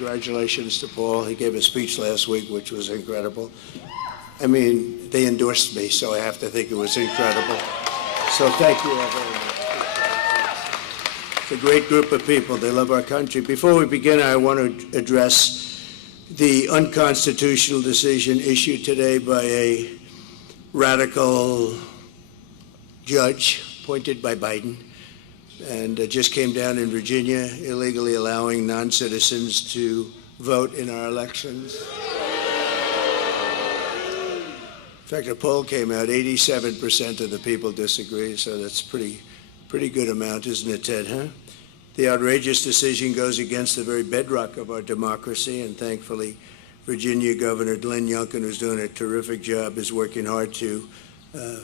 congratulations to Paul. He gave a speech last week, which was incredible. I mean, they endorsed me, so I have to think it was incredible. So thank you all very much. It's a great group of people. They love our country. Before we begin, I want to address the unconstitutional decision issued today by a radical judge appointed by Biden, and just came down in Virginia, illegally allowing non-citizens to vote in our elections. In fact, a poll came out, 87% of the people disagree, so that's pretty good amount, isn't it, Ted, huh? The outrageous decision goes against the very bedrock of our democracy, and thankfully, Virginia Governor Glenn Youngkin, who's doing a terrific job, is working hard to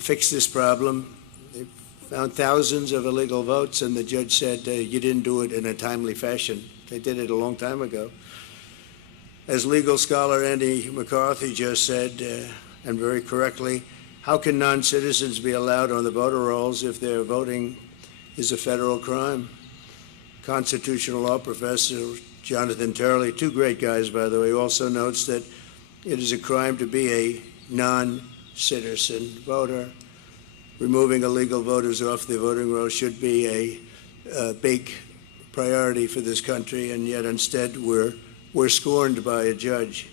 fix this problem. They found thousands of illegal votes, and the judge said, you didn't do it in a timely fashion. They did it a long time ago. As legal scholar Andy McCarthy just said, and very correctly, how can non-citizens be allowed on the voter rolls if their voting is a federal crime? Constitutional law professor Jonathan Turley, two great guys, by the way, also notes that it is a crime to be a non-citizen voter. Removing illegal voters off the voting roll should be a big priority for this country, and yet instead we're scorned by a judge.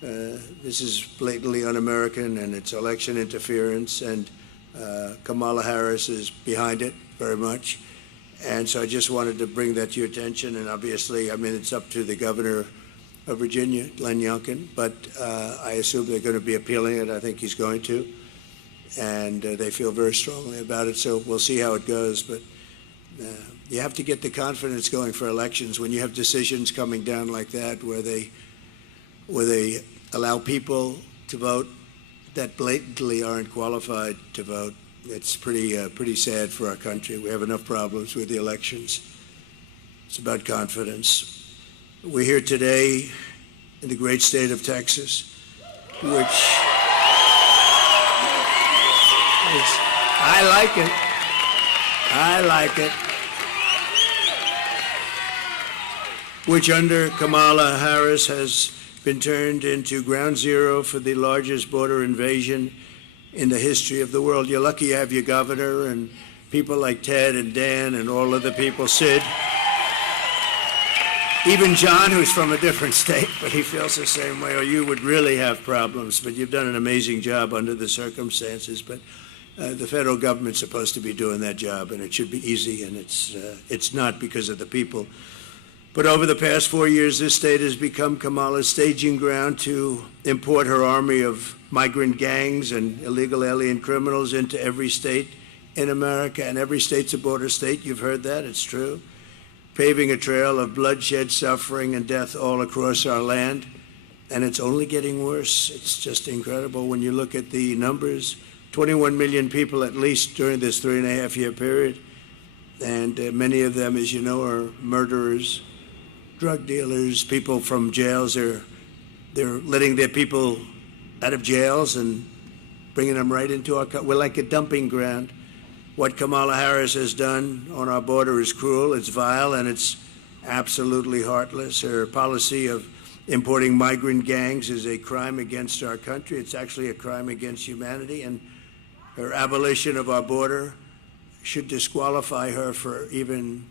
This is blatantly un-American, and it's election interference, and Kamala Harris is behind it very much. And so I just wanted to bring that to your attention, and obviously, I mean, it's up to the governor of Virginia, Glenn Youngkin, but I assume they're going to be appealing it. I think he's going to, and they feel very strongly about it, so we'll see how it goes. But you have to get the confidence going for elections when you have decisions coming down like that where they allow people to vote that blatantly aren't qualified to vote. It's pretty sad for our country. We have enough problems with the elections. It's about confidence. We're here today in the great state of Texas, which I like it, which under Kamala Harris has been turned into ground zero for the largest border invasion in the history of the world. You're lucky you have your governor and people like Ted and Dan and all of the people, Sid. Even John, who's from a different state, but he feels the same way, or you would really have problems. But you've done an amazing job under the circumstances. But the federal government's supposed to be doing that job, and it should be easy, and it's not because of the people. But over the past 4 years, this state has become Kamala's staging ground to import her army of migrant gangs and illegal alien criminals into every state in America, and every state's a border state. You've heard that, it's true. Paving a trail of bloodshed, suffering, and death all across our land, and it's only getting worse. It's just incredible when you look at the numbers. 21 million people at least during this 3.5-year period, and many of them, as you know, are murderers, drug dealers, people from jails. They're letting their people out of jails and bringing them right into our country. We're like a dumping ground. What Kamala Harris has done on our border is cruel, it's vile, and it's absolutely heartless. Her policy of importing migrant gangs is a crime against our country. It's actually a crime against humanity, and her abolition of our border should disqualify her for even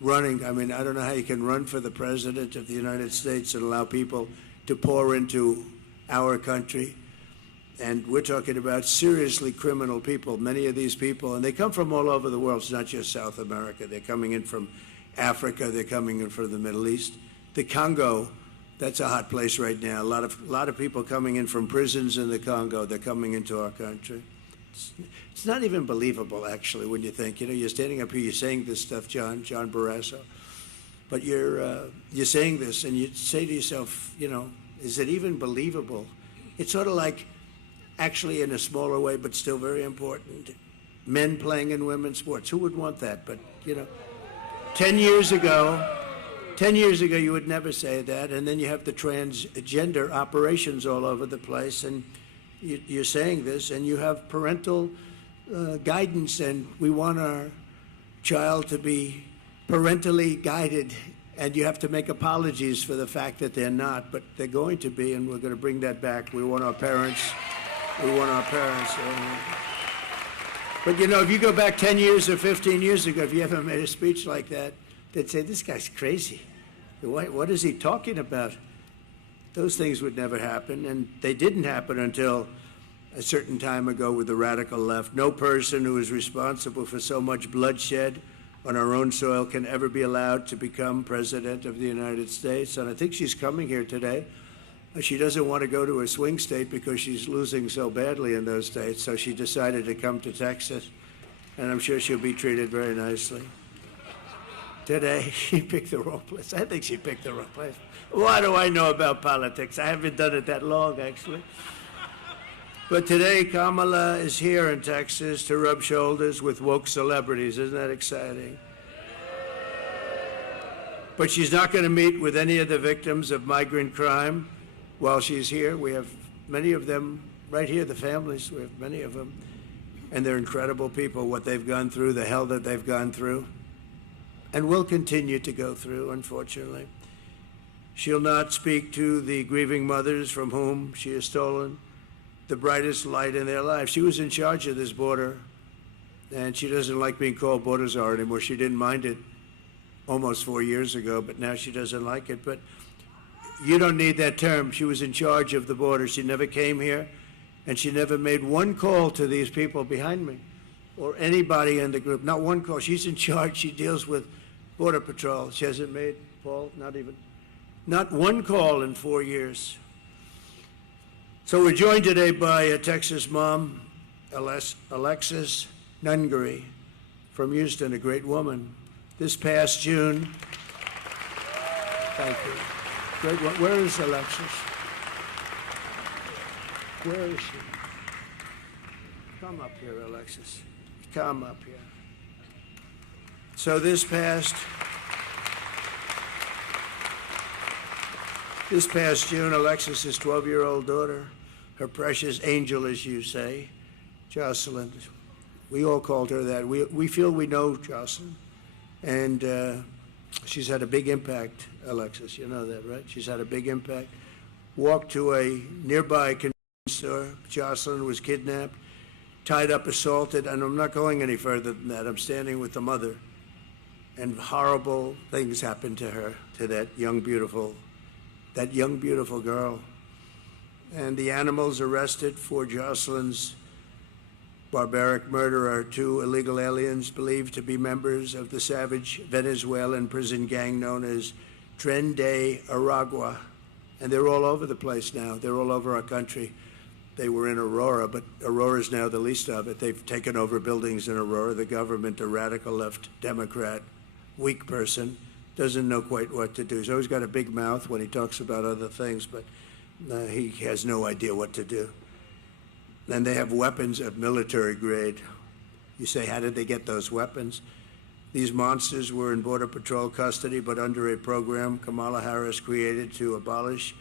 running. I mean, I don't know how you can run for the president of the United States and allow people to pour into our country. And we're talking about seriously criminal people, many of these people, and they come from all over the world. It's not just South America. They're coming in from Africa. They're coming in from the Middle East. The Congo, that's a hot place right now. A lot of people coming in from prisons in the Congo. They're coming into our country. It's not even believable, actually, when you think, you're standing up here, you're saying this stuff, John Barrasso, but you're saying this, and you say to yourself, is it even believable? It's sort of like, actually in a smaller way, but still very important, men playing in women's sports. Who would want that? But, 10 years ago, you would never say that, and then you have the transgender operations all over the place, and you're saying this, and you have parental guidance, and we want our child to be parentally guided And you have to make apologies for the fact that they're not, but they're going to be, and we're going to bring that back. We want our parents. We want our parents. But you know, if you go back 10 years or 15 years ago, if you ever made a speech like that, they'd say, this guy's crazy. What is he talking about? Those things would never happen, and they didn't happen until a certain time ago with the radical left. No person who is responsible for so much bloodshed on our own soil can ever be allowed to become president of the United States. And I think she's coming here today. She doesn't want to go to a swing state because she's losing so badly in those states. So she decided to come to Texas, and I'm sure she'll be treated very nicely. Today, she picked the wrong place. I think she picked the wrong place. What do I know about politics? I haven't done it that long, actually. But today, Kamala is here in Texas to rub shoulders with woke celebrities. Isn't that exciting? But she's not going to meet with any of the victims of migrant crime while she's here. We have many of them right here, the families. We have many of them. And they're incredible people, what they've gone through, the hell that they've gone through, and will continue to go through, unfortunately. She'll not speak to the grieving mothers from whom she has stolen the brightest light in their life. She was in charge of this border, and she doesn't like being called border czar anymore. She didn't mind it almost 4 years ago, but now she doesn't like it. But you don't need that term. She was in charge of the border. She never came here, and she never made one call to these people behind me or anybody in the group. Not one call. She's in charge. She deals with Border Patrol. She hasn't made, Paul, not one call in 4 years. So we're joined today by a Texas mom, Alexis Nungary from Houston, a great woman. This past June, thank you. Great one. Where is Alexis? Where is she? Come up here, Alexis. Come up here. So this past June, Alexis's 12-year-old daughter, her precious angel, as you say, Jocelyn. We all called her that. We feel we know Jocelyn. And she's had a big impact, Alexis. You know that, right? She's had a big impact. Walked to a nearby convenience store. Jocelyn was kidnapped, tied up, assaulted, and I'm not going any further than that. I'm standing with the mother. And horrible things happened to her, to that young, beautiful girl. And the animals arrested for Jocelyn's barbaric murder are 2 illegal aliens believed to be members of the savage Venezuelan prison gang known as Tren de Aragua. And they're all over the place now. They're all over our country. They were in Aurora, but Aurora is now the least of it. They've taken over buildings in Aurora. The government, a radical left Democrat, weak person, doesn't know quite what to do. He's always got a big mouth when he talks about other things, but he has no idea what to do. And they have weapons of military grade. You say, how did they get those weapons? These monsters were in Border Patrol custody, but under a program Kamala Harris created to abolish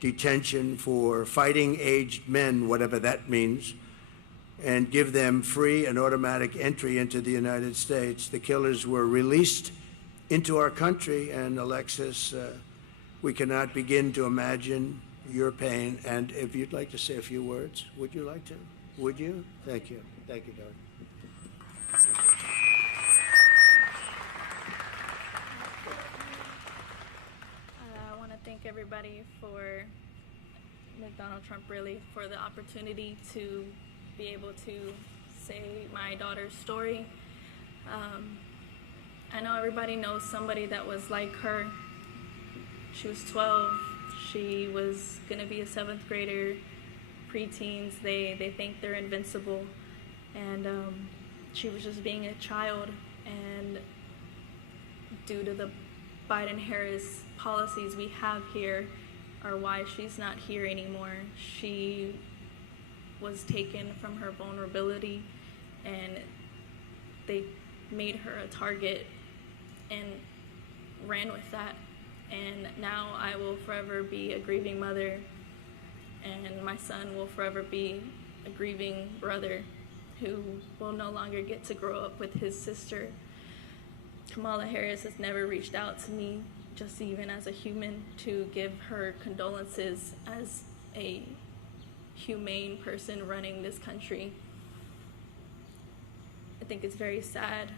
detention for fighting-aged men, whatever that means, and give them free and automatic entry into the United States. The killers were released into our country, and Alexis, we cannot begin to imagine your pain. And if you'd like to say a few words, would you like to? Would you? Thank you. Thank you, Doug. I want to thank everybody for Donald Trump, really, for the opportunity to be able to say my daughter's story. I know everybody knows somebody that was like her. She was 12. She was going to be a 7th grader, preteens. They think they're invincible. And she was just being a child. And due to the Biden-Harris policies we have here are why she's not here anymore. She was taken from her vulnerability, and they made her a target and ran with that. And now I will forever be a grieving mother, and my son will forever be a grieving brother who will no longer get to grow up with his sister. Kamala Harris has never reached out to me just even as a human, to give her condolences as a humane person running this country. I think it's very sad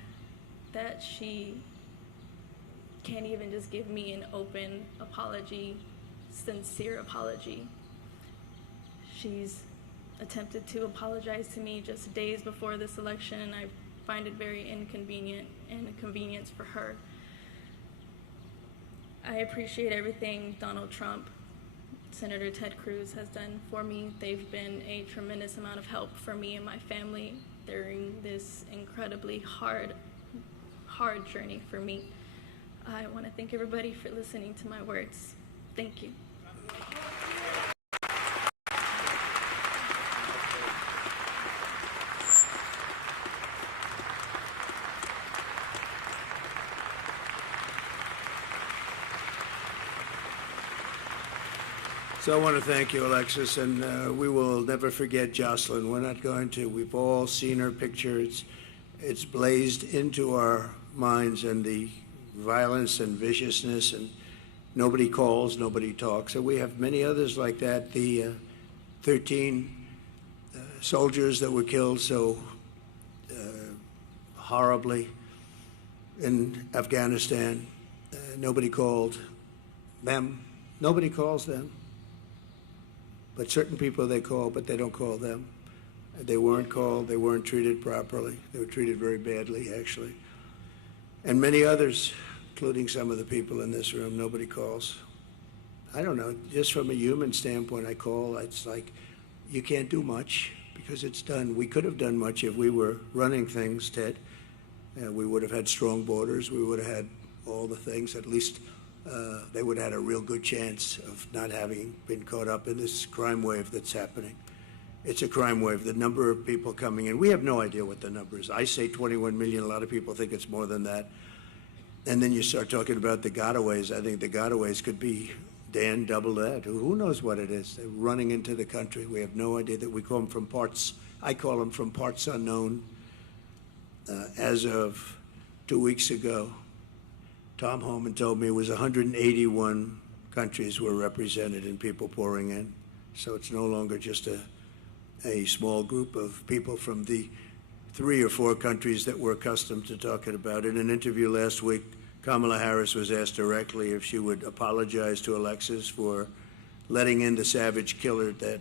that she can't even just give me an open apology, sincere apology. She's attempted to apologize to me just days before this election, and I find it very inconvenient and a convenience for her. I appreciate everything Donald Trump, Senator Ted Cruz has done for me. They've been a tremendous amount of help for me and my family during this incredibly hard journey for me. I want to thank everybody for listening to my words. Thank you. So I want to thank you, Alexis, and we will never forget Jocelyn. We're not going to. We've all seen her picture. It's blazed into our minds, and the violence and viciousness, and nobody calls, nobody talks. And we have many others like that. The 13 soldiers that were killed so horribly in Afghanistan, nobody called them. Nobody calls them. But certain people they call, but they don't call them. They weren't called. They weren't treated properly. They were treated very badly, actually. And many others, including some of the people in this room, nobody calls. I don't know, just from a human standpoint, I call. It's like, you can't do much because it's done. We could have done much if we were running things, Ted. We would have had strong borders. We would have had all the things. At least they would have had a real good chance of not having been caught up in this crime wave that's happening. It's a crime wave. The number of people coming in, we have no idea what the number is. I say 21 million. A lot of people think it's more than that. And then you start talking about the gotaways. I think the gotaways could be, Dan, double that. Who knows what it is? They're running into the country. We have no idea. That we call them from parts. I call them from parts unknown. As of 2 weeks ago, Tom Homan told me it was 181 countries were represented and people pouring in. So it's no longer just a small group of people from the 3 or 4 countries that we're accustomed to talking about. In an interview last week, Kamala Harris was asked directly if she would apologize to Alexis for letting in the savage killer that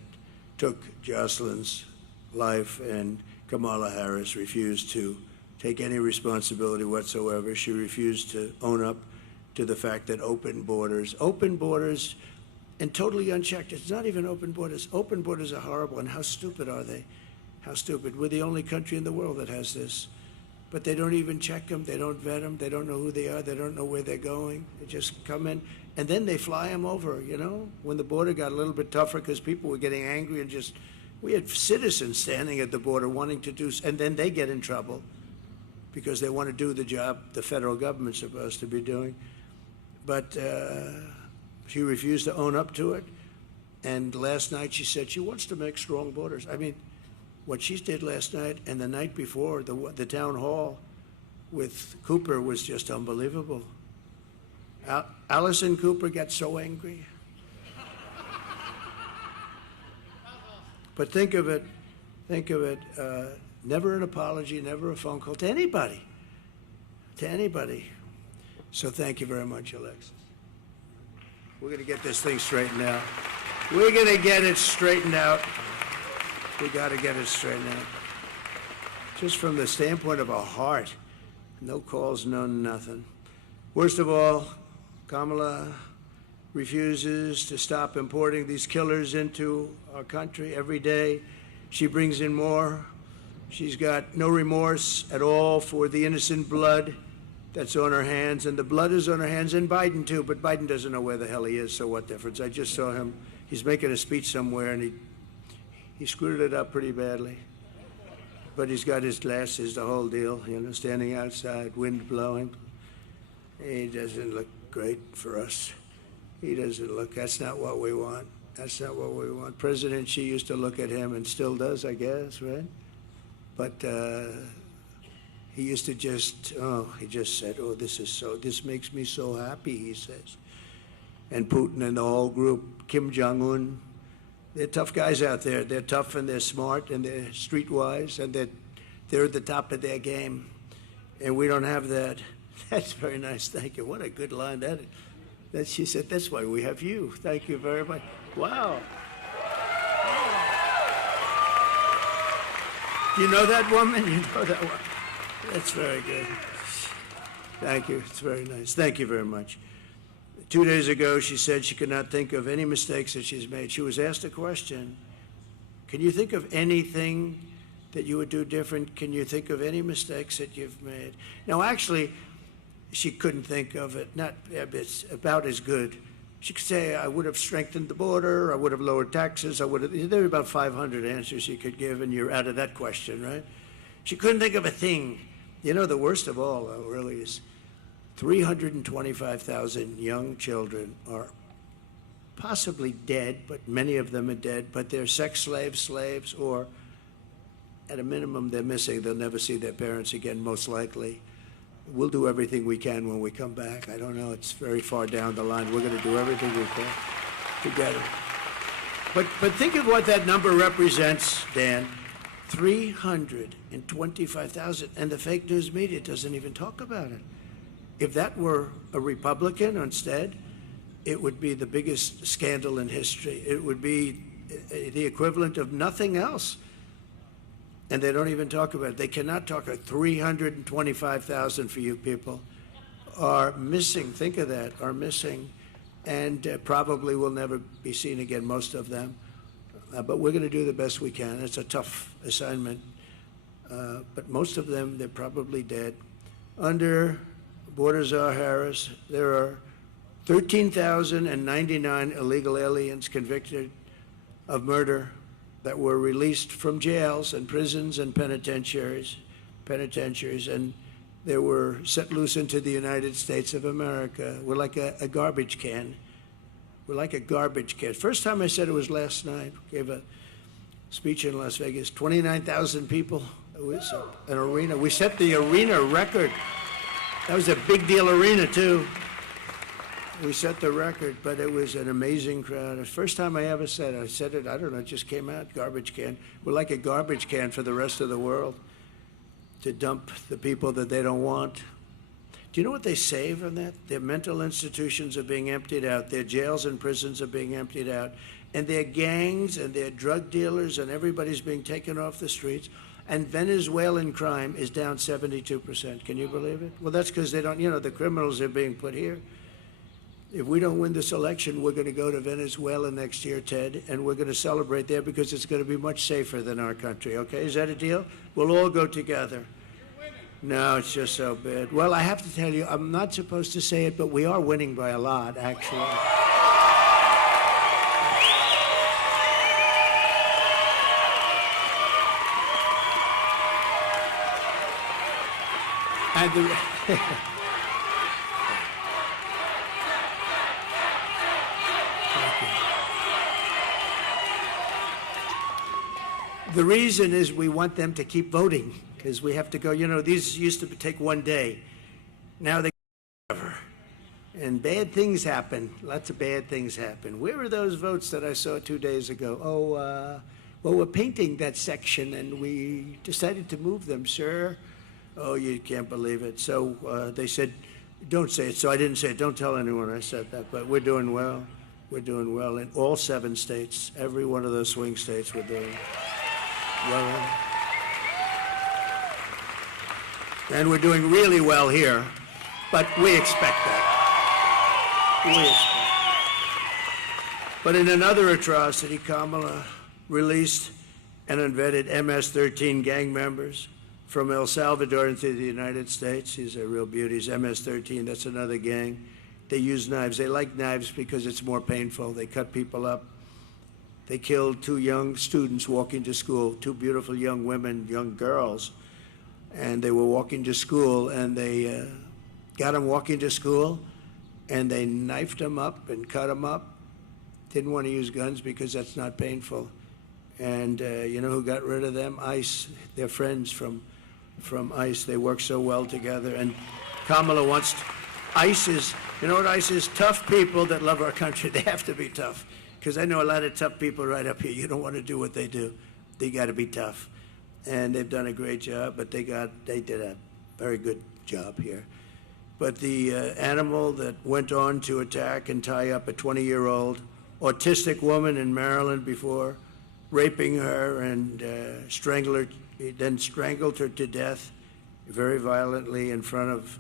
took Jocelyn's life, and Kamala Harris refused to take any responsibility whatsoever. She refused to own up to the fact that open borders and totally unchecked, it's not even open borders. Open borders are horrible, and how stupid are they? How stupid. We're the only country in the world that has this. But they don't even check them, they don't vet them, they don't know who they are, they don't know where they're going. They just come in, and then they fly them over, you know? When the border got a little bit tougher because people were getting angry and just, we had citizens standing at the border wanting to do, and then they get in trouble because they want to do the job the federal government's supposed to be doing. But she refused to own up to it. And last night she said she wants to make strong borders. I mean, what she did last night and the night before, the town hall with Cooper was just unbelievable. Allison Cooper got so angry. But think of it, never an apology, never a phone call to anybody, So thank you very much, Alexis. We're going to get this thing straightened out. We're going to get it straightened out. We got to get it straightened out. Just from the standpoint of our heart, no calls, no nothing. Worst of all, Kamala refuses to stop importing these killers into our country every day. She brings in more. She's got no remorse at all for the innocent blood that's on her hands, and the blood is on her hands, and Biden too, but Biden doesn't know where the hell he is, so what difference? I just saw him. He's making a speech somewhere, and he screwed it up pretty badly. But he's got his glasses, the whole deal, you know, standing outside, wind blowing. He doesn't look great for us. He doesn't look, that's not what we want. That's not what we want. President Xi used to look at him and still does, I guess, right? But He used to just, he just said, oh, this makes me so happy, he says. And Putin and the whole group, Kim Jong-un, they're tough guys out there. They're tough and they're smart and they're streetwise and they're at the top of their game. And we don't have that. That's very nice. Thank you. What a good line that she said, that's why we have you. Thank you very much. Wow. Do you know that woman? You know that one? That's very good. Thank you. It's very nice. Thank you very much. 2 days ago, she said she could not think of any mistakes that she's made. She was asked a question, can you think of anything that you would do different? Can you think of any mistakes that you've made? Now, actually, she couldn't think of it. It's about as good. She could say, I would have strengthened the border, I would have lowered taxes, there were about 500 answers she could give, and you're out of that question, right? She couldn't think of a thing. You know, the worst of all, though, really is 325,000 young children are possibly dead, but many of them are dead, but they're sex slaves, or at a minimum, they're missing. They'll never see their parents again, most likely. We'll do everything we can when we come back. I don't know. It's very far down the line. We're going to do everything we can to get it. But think of what that number represents, Dan. 325,000. And the fake news media doesn't even talk about it. If that were a Republican instead, it would be the biggest scandal in history. It would be the equivalent of nothing else. And they don't even talk about it. They cannot talk about 325,000 for you people are missing. Think of that, are missing, and probably will never be seen again, most of them. But we're going to do the best we can. It's a tough assignment. But most of them, they're probably dead. Under Border Czar Harris, there are 13,099 illegal aliens convicted of murder that were released from jails and prisons and penitentiaries, and they were set loose into the United States of America. We're like a garbage can. We're like a garbage can. First time I said it was last night. Gave a speech in Las Vegas. 29,000 people. It was an arena. We set the arena record. That was a big deal arena, too. We set the record, but it was an amazing crowd. The first time I ever said it, I don't know, it just came out, garbage can. We're like a garbage can for the rest of the world to dump the people that they don't want. Do you know what they save on that? Their mental institutions are being emptied out. Their jails and prisons are being emptied out. And their gangs and their drug dealers and everybody's being taken off the streets. And Venezuelan crime is down 72%. Can you believe it? Well, that's because they don't, the criminals are being put here. If we don't win this election, we're going to go to Venezuela next year, Ted, and we're going to celebrate there because it's going to be much safer than our country, okay? Is that a deal? We'll all go together. No, it's just so bad. Well, I have to tell you, I'm not supposed to say it, but we are winning by a lot, actually. The reason is we want them to keep voting because we have to go, these used to take one day. Now they forever. And bad things happen. Lots of bad things happen. Where are those votes that I saw 2 days ago? Well, we're painting that section and we decided to move them, sir. Oh, you can't believe it. So they said, don't say it. So I didn't say it. Don't tell anyone I said that. But we're doing well. We're doing well in all 7 states. Every one of those swing states we're doing well. And we're doing really well here. But we expect that. We expect that. But in another atrocity, Kamala released and unvetted MS-13 gang members from El Salvador into the United States. These are real beauties. MS-13, that's another gang. They use knives. They like knives because it's more painful. They cut people up. They killed 2 young students walking to school, 2 beautiful young women, young girls. And they were walking to school, and they got them walking to school, and they knifed them up and cut them up. Didn't want to use guns because that's not painful. And you know who got rid of them? ICE, their friends from from ICE. They work so well together. And Kamala wants, ICE is, you know what ICE is? Tough people that love our country. They have to be tough. Because I know a lot of tough people right up here. You don't want to do what they do. They got to be tough. And they've done a great job, but they did a very good job here. But the animal that went on to attack and tie up a 20-year-old autistic woman in Maryland before, raping her and then strangled her to death very violently in front of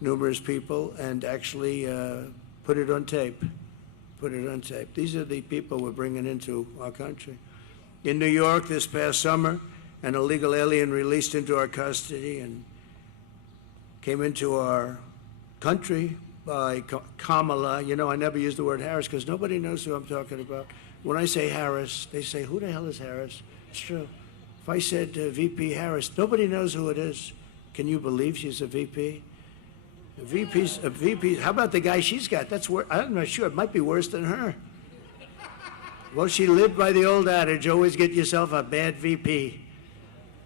numerous people, and actually put it on tape. These are the people we're bringing into our country. In New York this past summer, an illegal alien released into our custody and came into our country by Kamala. You know, I never use the word Harris because nobody knows who I'm talking about. When I say Harris, they say, who the hell is Harris? It's true. If I said VP Harris, nobody knows who it is. Can you believe she's a VP? A VP, how about the guy she's got? That's worse. I'm not sure. It might be worse than her. Well, she lived by the old adage, always get yourself a bad VP.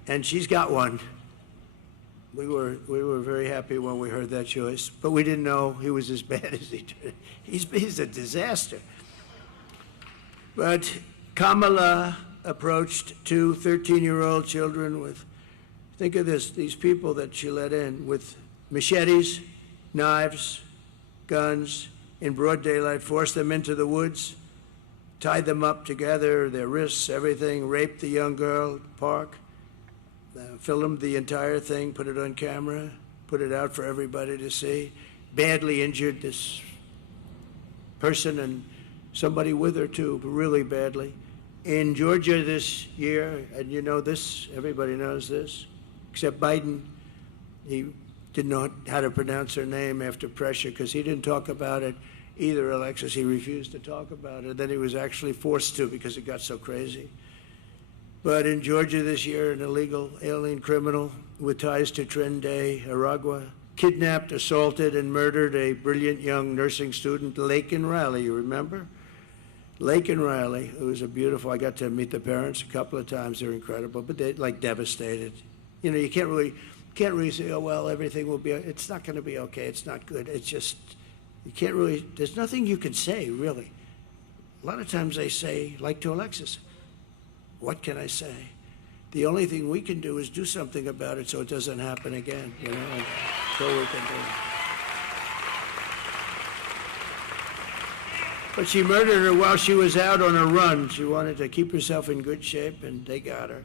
And she's got one. We were very happy when we heard that choice, but we didn't know he was as bad as he did. He's a disaster. But Kamala approached two 13-year-old children with, think of this, these people that she let in with machetes, knives, guns, in broad daylight, forced them into the woods, tied them up together, their wrists, everything, raped the young girl, park, filmed the entire thing, put it on camera, put it out for everybody to see, badly injured this person and somebody with her too, really badly. In Georgia this year, and you know this, everybody knows this, except Biden, he didn't know how to pronounce her name after pressure because he didn't talk about it either, Alexis. He refused to talk about it. Then he was actually forced to because it got so crazy. But in Georgia this year, an illegal alien criminal with ties to Trinidad, Aragua, kidnapped, assaulted, and murdered a brilliant young nursing student, Laken Riley, you remember? Laken Riley, who was a beautiful, I got to meet the parents a couple of times, they're incredible, but they're like devastated. You know, you can't really say, oh, well, everything will be, it's not gonna be okay, it's not good, it's just, you can't really, there's nothing you can say, really. A lot of times they say, like to Alexis, what can I say? The only thing we can do is do something about it so it doesn't happen again, you know, and so we can do it. But she murdered her while she was out on a run. She wanted to keep herself in good shape, and they got her.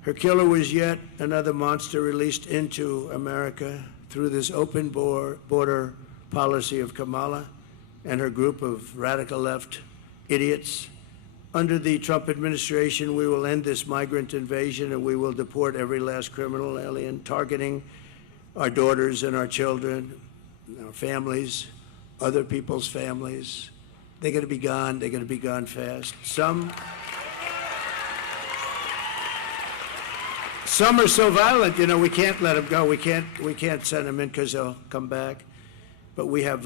Her killer was yet another monster released into America through this open border policy of Kamala and her group of radical left idiots. Under the Trump administration, we will end this migrant invasion and we will deport every last criminal alien, targeting our daughters and our children, our families, other people's families. They're going to be gone. They're going to be gone fast. Some are so violent, you know, we can't let them go. We can't send them in because they'll come back. But we have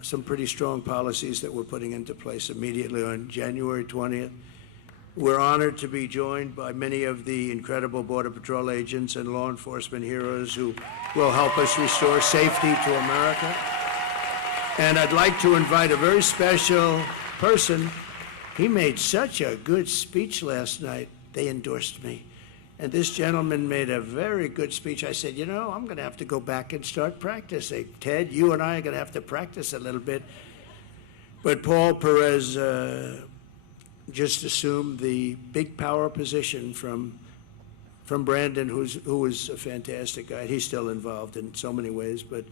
some pretty strong policies that we're putting into place immediately on January 20th. We're honored to be joined by many of the incredible Border Patrol agents and law enforcement heroes who will help us restore safety to America. And I'd like to invite a very special person. He made such a good speech last night. They endorsed me. And this gentleman made a very good speech. I said, you know, I'm going to have to go back and start practicing. Ted, you and I are going to have to practice a little bit. But Paul Perez just assumed the big power position from Brandon, who was a fantastic guy. He's still involved in so many ways, but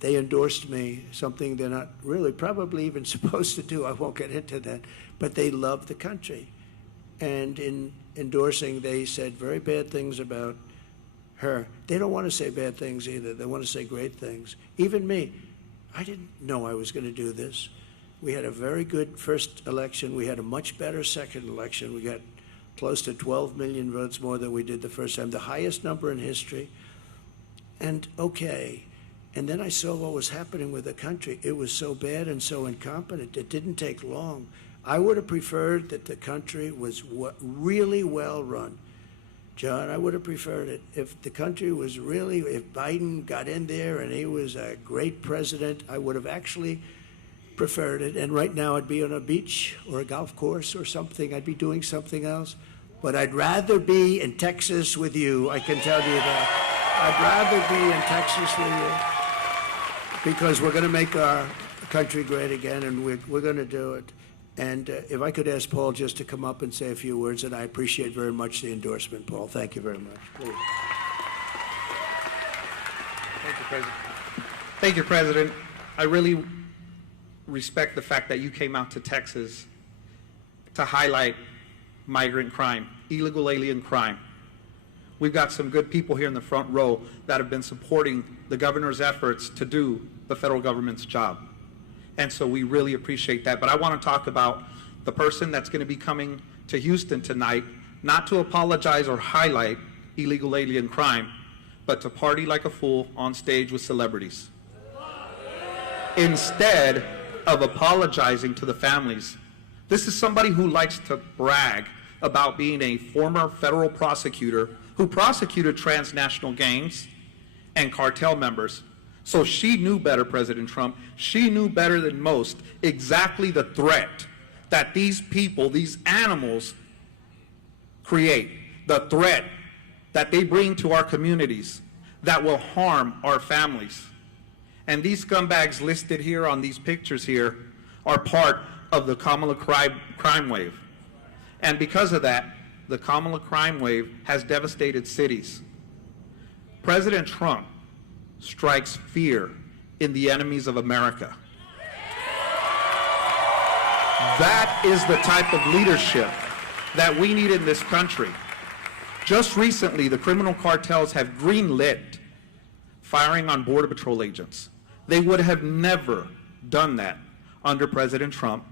they endorsed me, something they're not really probably even supposed to do. I won't get into that. But they love the country. And in endorsing, they said very bad things about her. They don't want to say bad things either. They want to say great things. Even me, I didn't know I was going to do this. We had a very good first election. We had a much better second election. We got close to 12 million votes more than we did the first time, the highest number in history. And okay. And then I saw what was happening with the country. It was so bad and so incompetent. It didn't take long. I would have preferred that the country was really well run. John, I would have preferred it. If the country was really, if Biden got in there and he was a great president, I would have actually preferred it. And right now I'd be on a beach or a golf course or something. I'd be doing something else. But I'd rather be in Texas with you, I can tell you that. I'd rather be in Texas with you because we're going to make our country great again, and we're going to do it. And if I could ask Paul just to come up and say a few words, and I appreciate very much the endorsement, Paul. Thank you very much. Please. Thank you, President. Thank you, President. I really respect the fact that you came out to Texas to highlight migrant crime, illegal alien crime. We've got some good people here in the front row that have been supporting the governor's efforts to do the federal government's job. And so we really appreciate that. But I want to talk about the person that's going to be coming to Houston tonight, not to apologize or highlight illegal alien crime, but to party like a fool on stage with celebrities. Instead of apologizing to the families, this is somebody who likes to brag about being a former federal prosecutor who prosecuted transnational gangs and cartel members. So she knew better, President Trump. She knew better than most exactly the threat that these people, these animals, create, the threat that they bring to our communities that will harm our families. And these scumbags listed here on these pictures here are part of the Kamala crime wave. And because of that, the Kamala crime wave has devastated cities. President Trump strikes fear in the enemies of America. That is the type of leadership that we need in this country. Just recently, the criminal cartels have greenlit firing on Border Patrol agents. They would have never done that under President Trump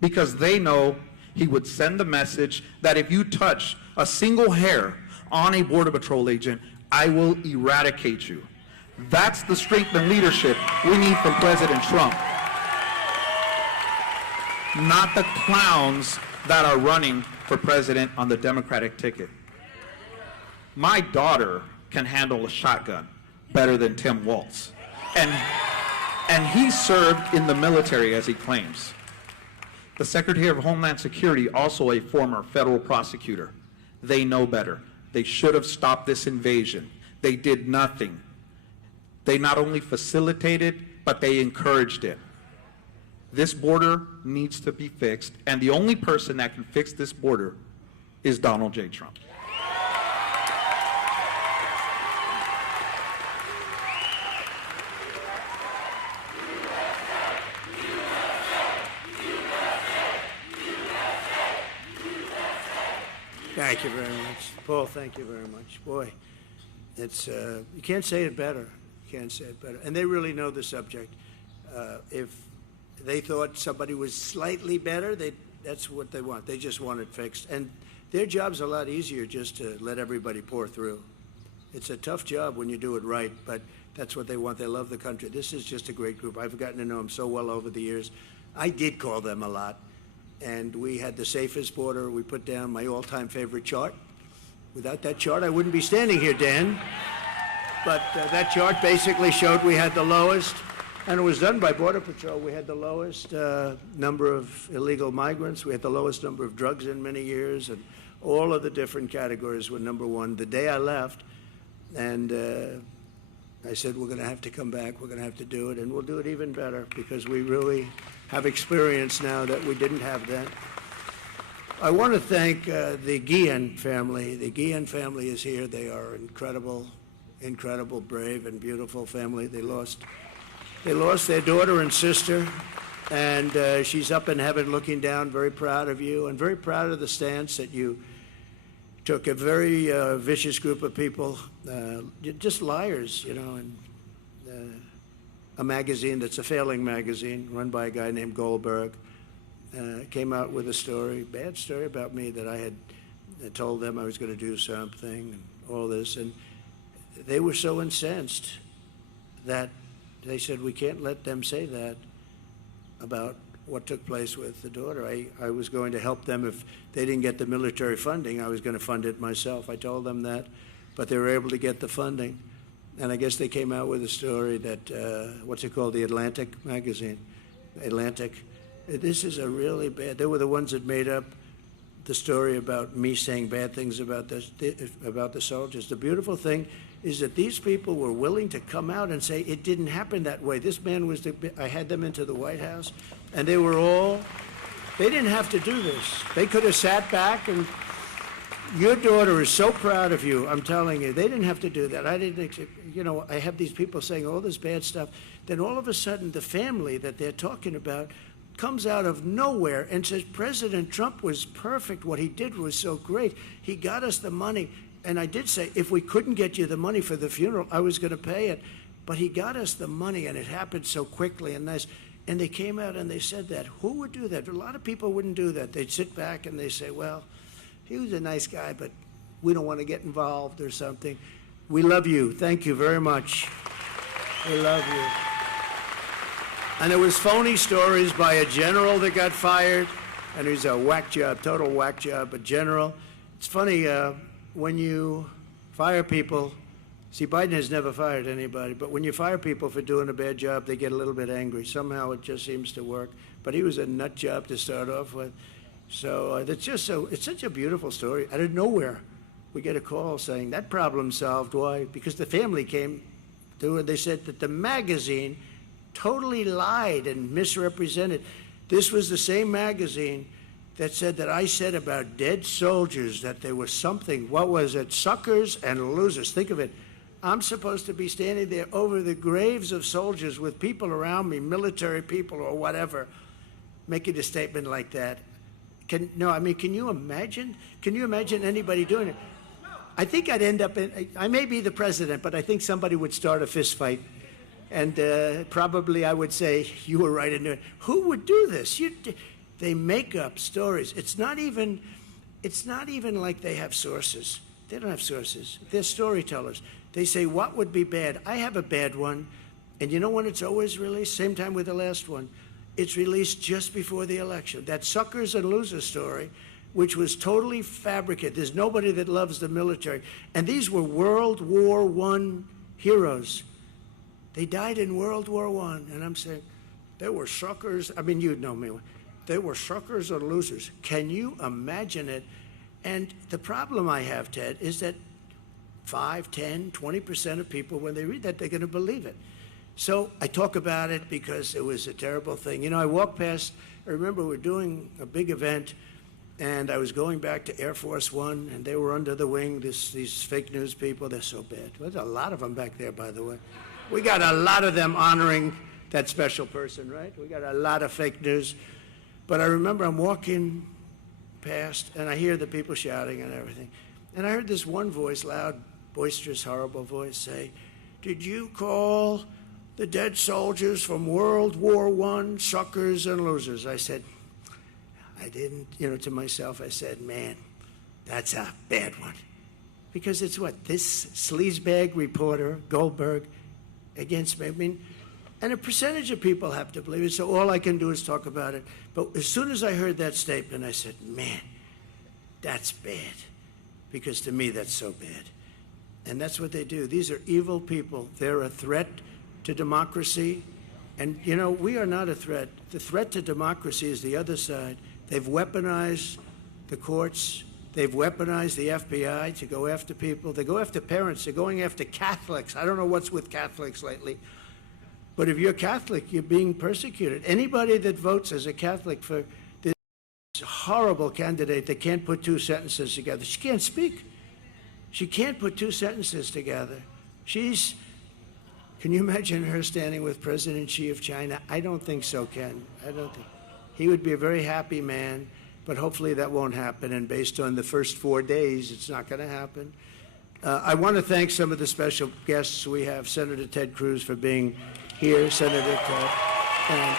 because they know he would send the message that if you touch a single hair on a Border Patrol agent, I will eradicate you. That's the strength and leadership we need from President Trump. Not the clowns that are running for president on the Democratic ticket. My daughter can handle a shotgun better than Tim Walz. And he served in the military, as he claims. The Secretary of Homeland Security, also a former federal prosecutor. They know better. They should have stopped this invasion. They did nothing. They not only facilitated, but they encouraged it. This border needs to be fixed, and the only person that can fix this border is Donald J. Trump. Thank you very much. Paul, thank you very much. Boy, it's you can't say it better. You can't say it better. And they really know the subject. If they thought somebody was slightly better, that's what they want. They just want it fixed. And their job's a lot easier just to let everybody pour through. It's a tough job when you do it right, but that's what they want. They love the country. This is just a great group. I've gotten to know them so well over the years. I did call them a lot. And we had the safest border. We put down my all-time favorite chart. Without that chart, I wouldn't be standing here, Dan. But that chart basically showed we had the lowest, and it was done by Border Patrol. We had the lowest number of illegal migrants. We had the lowest number of drugs in many years, and all of the different categories were number one. The day I left, and I said, we're going to have to come back. We're going to have to do it, and we'll do it even better because we really have experience now that we didn't have then. I want to thank the Guillen family. The Guillen family is here. They are incredible, incredible, brave, and beautiful family. They lost their daughter and sister, and she's up in heaven looking down, very proud of you, and very proud of the stance that you took. A very vicious group of people, just liars, you know, and a magazine that's a failing magazine run by a guy named Goldberg came out with a story, bad story about me, that I had told them I was going to do something and all this, and they were so incensed that they said, we can't let them say that about what took place with the daughter. I was going to help them if they didn't get the military funding. I was going to fund it myself. I told them that, but they were able to get the funding. And I guess they came out with a story that, what's it called, the Atlantic magazine, Atlantic. This is a really bad, they were the ones that made up the story about me saying bad things about the soldiers. The beautiful thing is that these people were willing to come out and say it didn't happen that way. This man was, I had them into the White House, and they were all, they didn't have to do this. They could have sat back, and your daughter is so proud of you, I'm telling you. They didn't have to do that. I didn't, you know, I have these people saying all this bad stuff. Then all of a sudden, the family that they're talking about comes out of nowhere and says, President Trump was perfect. What he did was so great. He got us the money. And I did say, if we couldn't get you the money for the funeral, I was going to pay it. But he got us the money, and it happened so quickly and nice. And they came out and they said that. Who would do that? A lot of people wouldn't do that. They'd sit back and they say, well, he was a nice guy, but we don't want to get involved or something. We love you. Thank you very much. We love you. And there was phony stories by a general that got fired, and it was a whack job, total whack job, a general. It's funny, when you fire people, see, Biden has never fired anybody, but when you fire people for doing a bad job, they get a little bit angry. Somehow it just seems to work. But he was a nut job to start off with. So that's just so, it's such a beautiful story. Out of nowhere, we get a call saying that problem solved. Why? Because the family came to it. They said that the magazine totally lied and misrepresented. This was the same magazine that said that I said about dead soldiers that they were something, what was it, suckers and losers. Think of it. I'm supposed to be standing there over the graves of soldiers with people around me, military people or whatever, making a statement like that. Can you imagine? Can you imagine anybody doing it? I think I'd end up in, I may be the president, but I think somebody would start a fist fight. And probably I would say, you were right in there. Who would do this? They make up stories. It's not even like they have sources. They don't have sources. They're storytellers. They say, what would be bad? I have a bad one. And you know when it's always released? Same time with the last one. It's released just before the election. That suckers and losers story, which was totally fabricated. There's nobody that loves the military. And these were World War I heroes. They died in World War I, and I'm saying, they were suckers. I mean, you'd know me. They were suckers or losers. Can you imagine it? And the problem I have, Ted, is that 5, 10, 20% of people, when they read that, they're going to believe it. So I talk about it because it was a terrible thing. You know, I walked past, I remember we were doing a big event, and I was going back to Air Force One, and they were under the wing, these fake news people. They're so bad. There's a lot of them back there, by the way. We got a lot of them honoring that special person, right? We got a lot of fake news. But I remember I'm walking past, and I hear the people shouting and everything. And I heard this one voice, loud, boisterous, horrible voice, say, did you call the dead soldiers from World War I suckers and losers? I said, I didn't, to myself, I said, man, that's a bad one. Because it's what? This sleazebag reporter, Goldberg, against me. I mean, and a percentage of people have to believe it, so all I can do is talk about it. But as soon as I heard that statement, I said, man, that's bad. Because to me, that's so bad. And that's what they do. These are evil people. They're a threat to democracy. And, we are not a threat. The threat to democracy is the other side. They've weaponized the courts. They've weaponized the FBI to go after people. They go after parents. They're going after Catholics. I don't know what's with Catholics lately. But if you're Catholic, you're being persecuted. Anybody that votes as a Catholic for this horrible candidate that can't put two sentences together, she can't speak. She can't put two sentences together. Can you imagine her standing with President Xi of China? I don't think so, Ken. I don't think. He would be a very happy man. But hopefully that won't happen, and based on the first 4 days, it's not going to happen. I want to thank some of the special guests we have, Senator Ted Cruz for being here, Senator Ted. And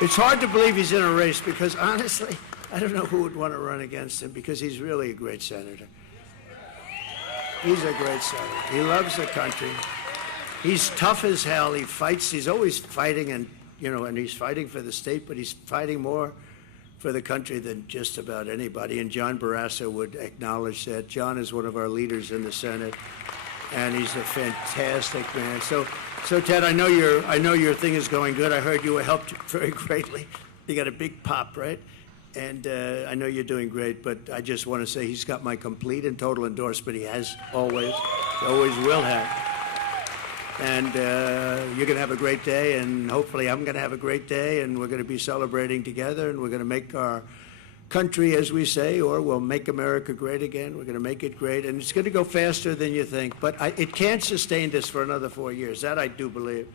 it's hard to believe he's in a race because, honestly, I don't know who would want to run against him because he's really a great senator. He's a great senator. He loves the country. He's tough as hell. He fights. He's always fighting, and and he's fighting for the state, but he's fighting more for the country than just about anybody. And John Barrasso would acknowledge that. John is one of our leaders in the Senate, and he's a fantastic man. So Ted, I know your thing is going good. I heard you were helped very greatly. You got a big pop, right? And I know you're doing great, but I just want to say he's got my complete and total endorsement. He has always will have. And you're going to have a great day, and hopefully I'm going to have a great day, and we're going to be celebrating together, and we're going to make our country, as we say, or we'll make America great again. We're going to make it great, and it's going to go faster than you think. But it can't sustain this for another 4 years. That I do believe.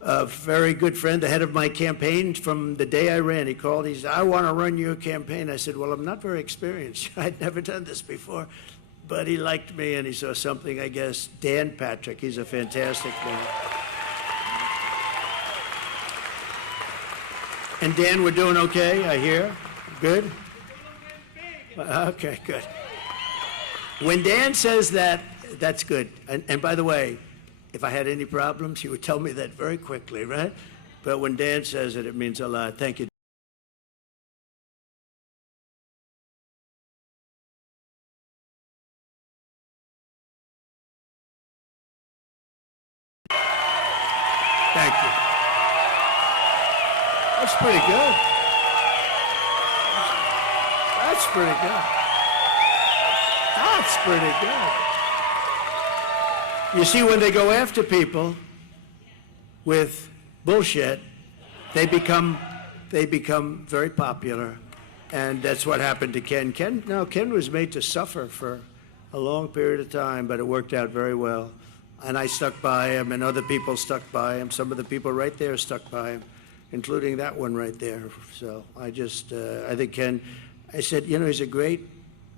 A very good friend, the head of my campaign from the day I ran, he called. He said, "I want to run your campaign." I said, "Well, I'm not very experienced. I'd never done this before." But he liked me, and he saw something, I guess. Dan Patrick, he's a fantastic man. And Dan, we're doing okay, I hear? Good? Okay, good. When Dan says that, that's good. And by the way, if I had any problems, he would tell me that very quickly, right? But when Dan says it, it means a lot. Thank you. Thank you. That's pretty good. That's pretty good. That's pretty good. You see, when they go after people with bullshit, they become very popular, and that's what happened to Ken. Ken was made to suffer for a long period of time, but it worked out very well. And I stuck by him, and other people stuck by him. Some of the people right there stuck by him, including that one right there. So I think Ken, I said, he's a great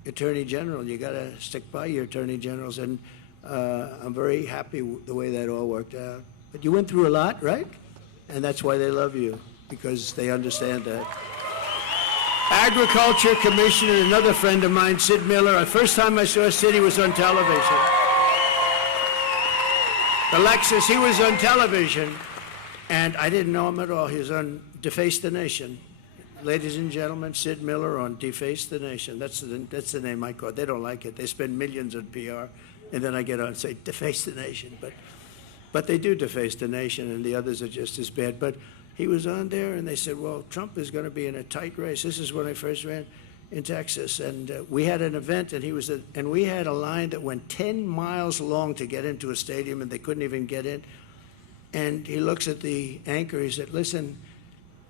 attorney general. You got to stick by your attorney generals, and I'm very happy the way that all worked out. But you went through a lot, right? And that's why they love you, because they understand that. Agriculture Commissioner, another friend of mine, Sid Miller. The first time I saw Sid, he was on television. Alexis, he was on television, and I didn't know him at all. He was on Deface the Nation. Ladies and gentlemen, Sid Miller on Deface the Nation. That's the name I call it. They don't like it. They spend millions on PR, and then I get on and say, Deface the Nation. But they do deface the nation, and the others are just as bad. But he was on there, and they said, well, Trump is going to be in a tight race. This is when I first ran in Texas, and we had an event, and we had a line that went 10 miles long to get into a stadium, and they couldn't even get in. And he looks at the anchor. He said, listen,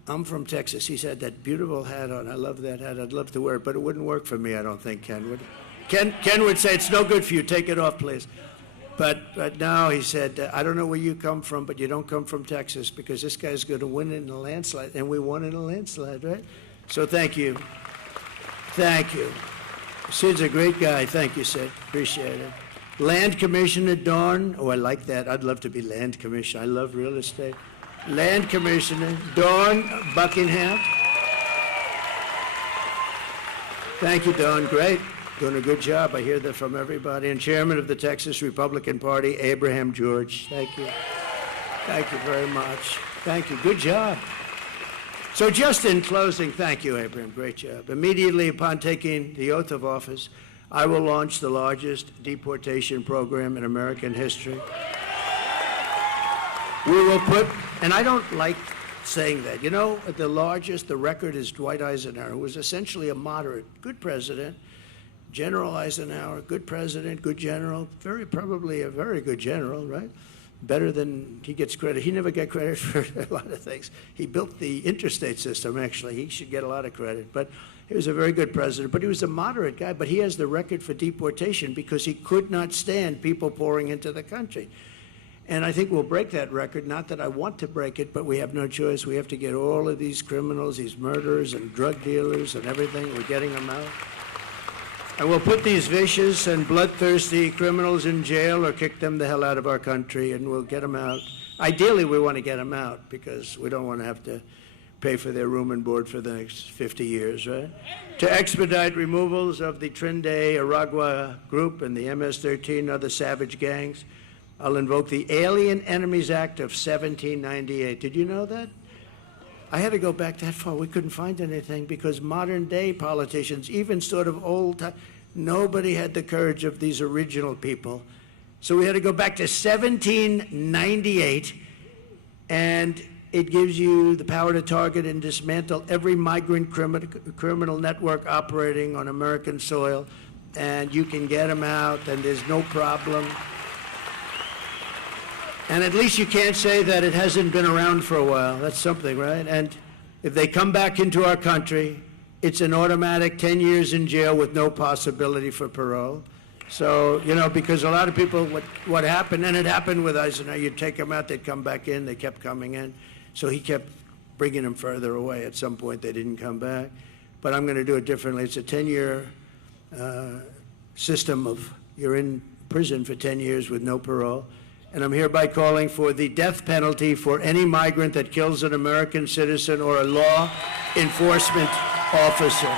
I'm from Texas. He said, that beautiful hat on. I love that hat. I'd love to wear it, but it wouldn't work for me, I don't think, Ken would. Ken would say, it's no good for you. Take it off, please. But now he said, I don't know where you come from, but you don't come from Texas, because this guy's going to win in a landslide. And we won in a landslide, right? So thank you. Thank you. Sid's a great guy. Thank you, Sid. Appreciate it. Land Commissioner Dawn. Oh, I like that. I'd love to be Land Commissioner. I love real estate. Land Commissioner Dawn Buckingham. Thank you, Dawn. Great. Doing a good job. I hear that from everybody. And Chairman of the Texas Republican Party, Abraham George. Thank you. Thank you very much. Thank you. Good job. So just in closing, thank you, Abraham. Great job. Immediately upon taking the oath of office, I will launch the largest deportation program in American history. We will put, and I don't like saying that, the record is Dwight Eisenhower, who was essentially a moderate, good president. General Eisenhower, good president, good general, probably a very good general, right? Better than he gets credit. He never got credit for a lot of things. He built the interstate system, actually. He should get a lot of credit. But he was a very good president. But he was a moderate guy. But he has the record for deportation because he could not stand people pouring into the country. And I think we'll break that record. Not that I want to break it, but we have no choice. We have to get all of these criminals, these murderers and drug dealers and everything. We're getting them out. And we'll put these vicious and bloodthirsty criminals in jail or kick them the hell out of our country, and we'll get them out. Ideally, we want to get them out because we don't want to have to pay for their room and board for the next 50 years, right? To expedite removals of the Trinidad Aragua group and the MS-13 other savage gangs, I'll invoke the Alien Enemies Act of 1798. Did you know that? I had to go back that far. We couldn't find anything because modern day politicians, even sort of old time, nobody had the courage of these original people. So we had to go back to 1798, and it gives you the power to target and dismantle every migrant criminal network operating on American soil, and you can get them out, and there's no problem. And at least you can't say that it hasn't been around for a while. That's something, right? And if they come back into our country, it's an automatic 10 years in jail with no possibility for parole. So, you know, because a lot of people, what happened, and it happened with Eisenhower, you'd take them out, they'd come back in, they kept coming in. So he kept bringing them further away. At some point, they didn't come back. But I'm going to do it differently. It's a 10-year system of you're in prison for 10 years with no parole. And I'm hereby calling for the death penalty for any migrant that kills an American citizen or a law enforcement officer.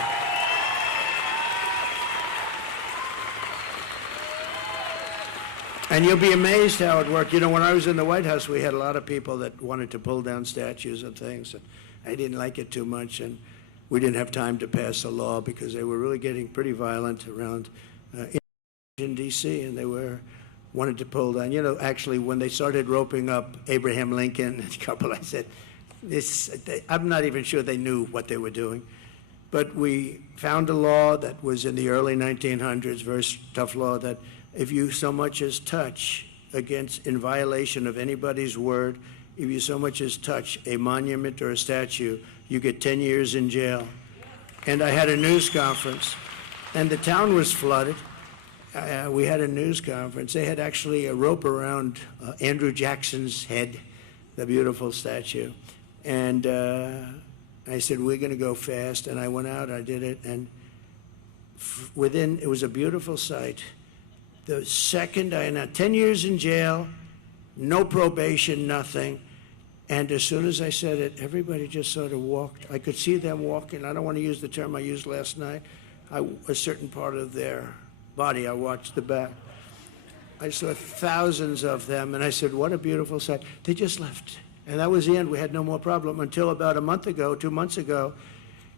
And you'll be amazed how it worked. You know, when I was in the White House, we had a lot of people that wanted to pull down statues and things. And I didn't like it too much, and we didn't have time to pass a law because they were really getting pretty violent around in D.C., and they wanted to pull down. You know, actually, when they started roping up Abraham Lincoln and a couple, I said, I'm not even sure they knew what they were doing. But we found a law that was in the early 1900s, very tough law, that if you so much as touch in violation of anybody's word, if you so much as touch a monument or a statue, you get 10 years in jail. And I had a news conference, and the town was flooded. We had a news conference. They had actually a rope around Andrew Jackson's head, the beautiful statue. And I said, we're going to go fast. And I went out, I did it, and it was a beautiful sight. The second I announced, 10 years in jail, no probation, nothing. And as soon as I said it, everybody just sort of walked. I could see them walking. I don't want to use the term I used last night. A certain part of their body, I watched the back. I saw thousands of them, and I said, what a beautiful sight. They just left. And that was the end. We had no more problem until about a month ago, 2 months ago,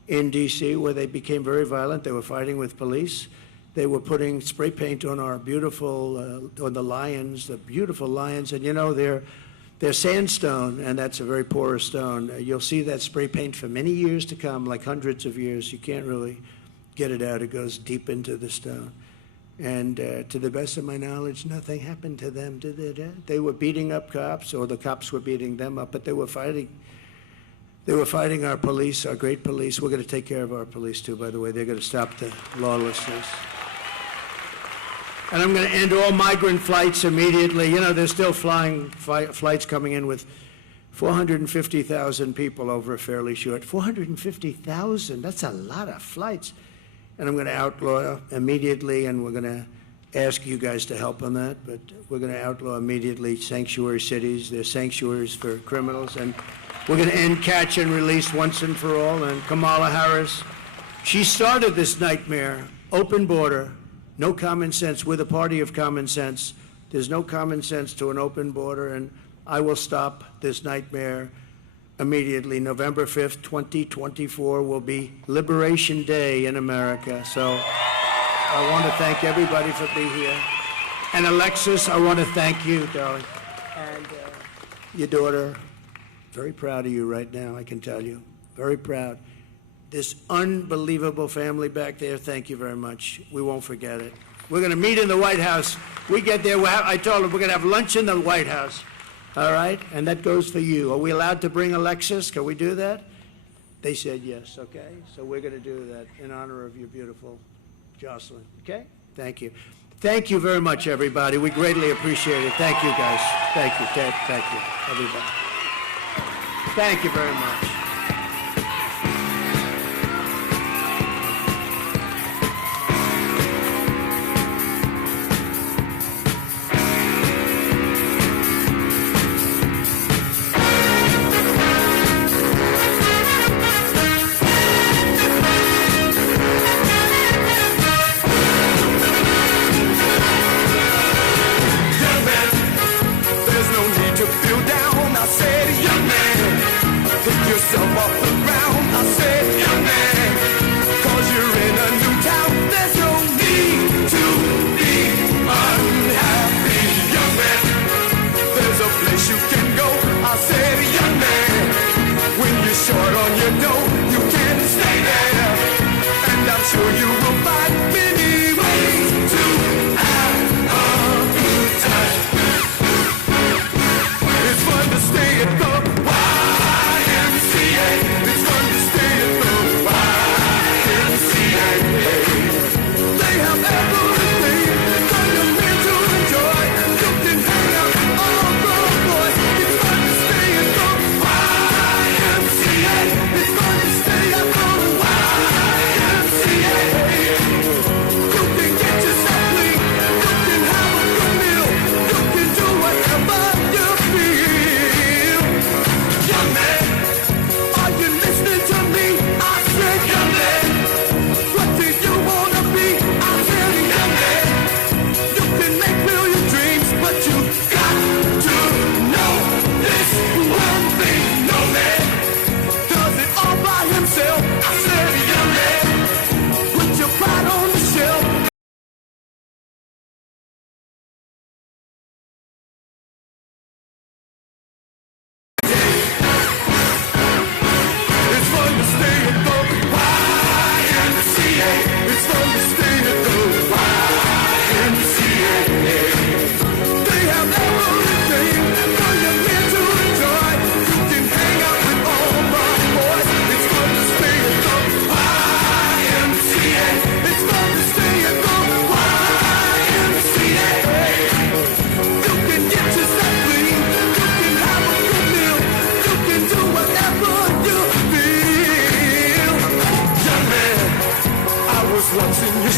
in D.C., where they became very violent. They were fighting with police. They were putting spray paint on our beautiful, on the lions, the beautiful lions. And you know, they're sandstone, and that's a very porous stone. You'll see that spray paint for many years to come, like hundreds of years. You can't really get it out. It goes deep into the stone. And to the best of my knowledge, nothing happened to them, did they? They were beating up cops, or the cops were beating them up, but they were fighting. They were fighting our police, our great police. We're going to take care of our police, too, by the way. They're going to stop the lawlessness. And I'm going to end all migrant flights immediately. You know, there's still flying flights coming in with 450,000 people over a fairly short. 450,000, that's a lot of flights. And I'm going to outlaw immediately, and we're going to ask you guys to help on that, but we're going to outlaw immediately sanctuary cities. They're sanctuaries for criminals, and we're going to end catch and release once and for all. And Kamala Harris, she started this nightmare, open border, no common sense. We're the party of common sense. There's no common sense to an open border, and I will stop this nightmare immediately. November 5th, 2024 will be Liberation Day in America. So I want to thank everybody for being here. And Alexis, I want to thank you, darling. And your daughter, very proud of you right now, I can tell you. Very proud. This unbelievable family back there, thank you very much. We won't forget it. We're going to meet in the White House. We get there, I told them we're going to have lunch in the White House. All right? And that goes for you. Are we allowed to bring Alexis? Can we do that? They said yes, okay? So we're going to do that in honor of your beautiful Jocelyn, okay? Thank you. Thank you very much, everybody. We greatly appreciate it. Thank you, guys. Thank you, Ted. Thank you, everybody. Thank you very much.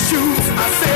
shoes. I say